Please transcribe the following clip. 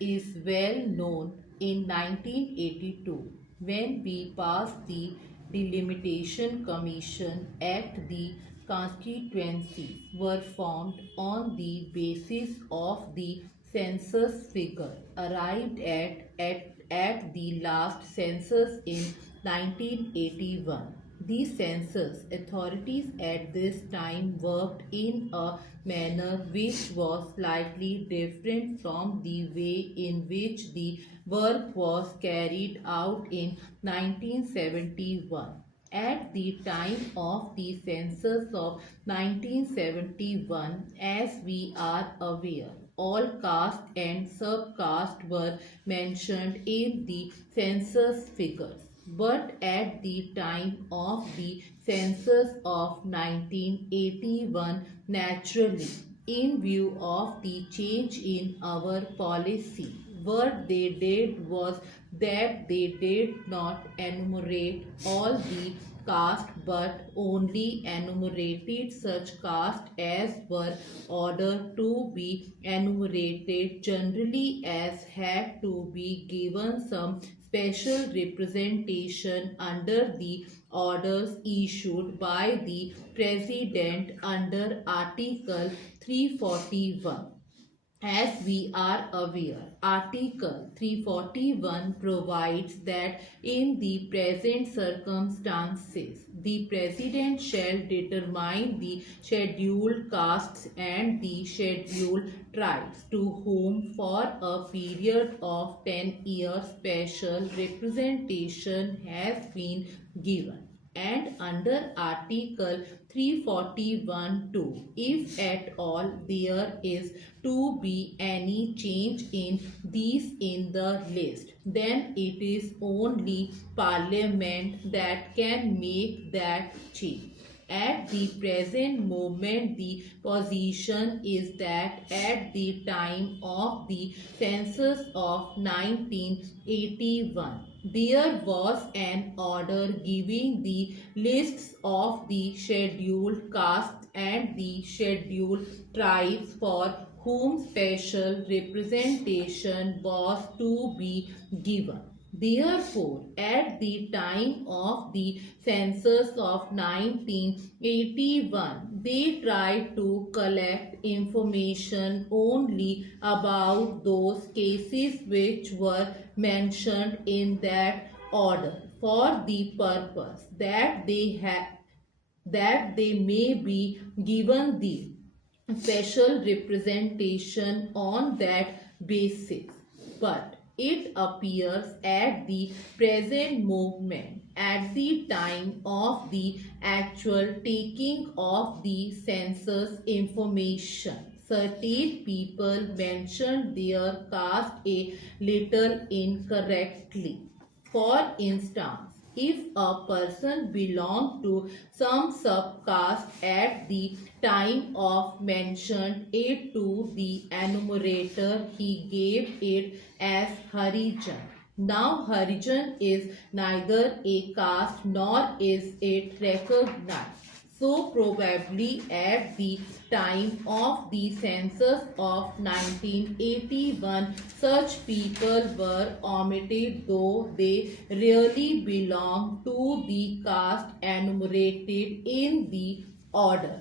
is well known, in 1982, when we passed the Delimitation Commission Act, the constituencies were formed on the basis of the census figure arrived at the last census in 1981. The census authorities at this time worked in a manner which was slightly different from the way in which the work was carried out in 1971. At the time of the census of 1971, as we are aware, all caste and subcaste were mentioned in the census figures. But at the time of the census of 1981, naturally, in view of the change in our policy, what they did was that they did not enumerate all the caste but only enumerated such caste as were ordered to be enumerated, generally as had to be given some special representation under the orders issued by the President under Article 341. As we are aware, Article 341 provides that in the present circumstances, the President shall determine the scheduled castes and the scheduled tribes to whom for a period of 10 years special representation has been given. And under Article 341 too, if at all there is to be any change in these in the list, then it is only Parliament that can make that change. At the present moment, the position is that at the time of the census of 1981, there was an order giving the lists of the scheduled castes and the scheduled tribes for whom special representation was to be given. Therefore, at the time of the census of 1981, they tried to collect information only about those cases which were mentioned in that order, for the purpose that they may be given the special representation on that basis. But it appears at the present moment, at the time of the actual taking of the census information, certain people mentioned their caste a little incorrectly. For instance, if a person belonged to some subcaste at the time of mentioned it to the enumerator, he gave it as Harijan. Now Harijan is neither a caste nor is it recognized. So probably at the time of the census of 1981, such people were omitted, though they really belong to the caste enumerated in the order.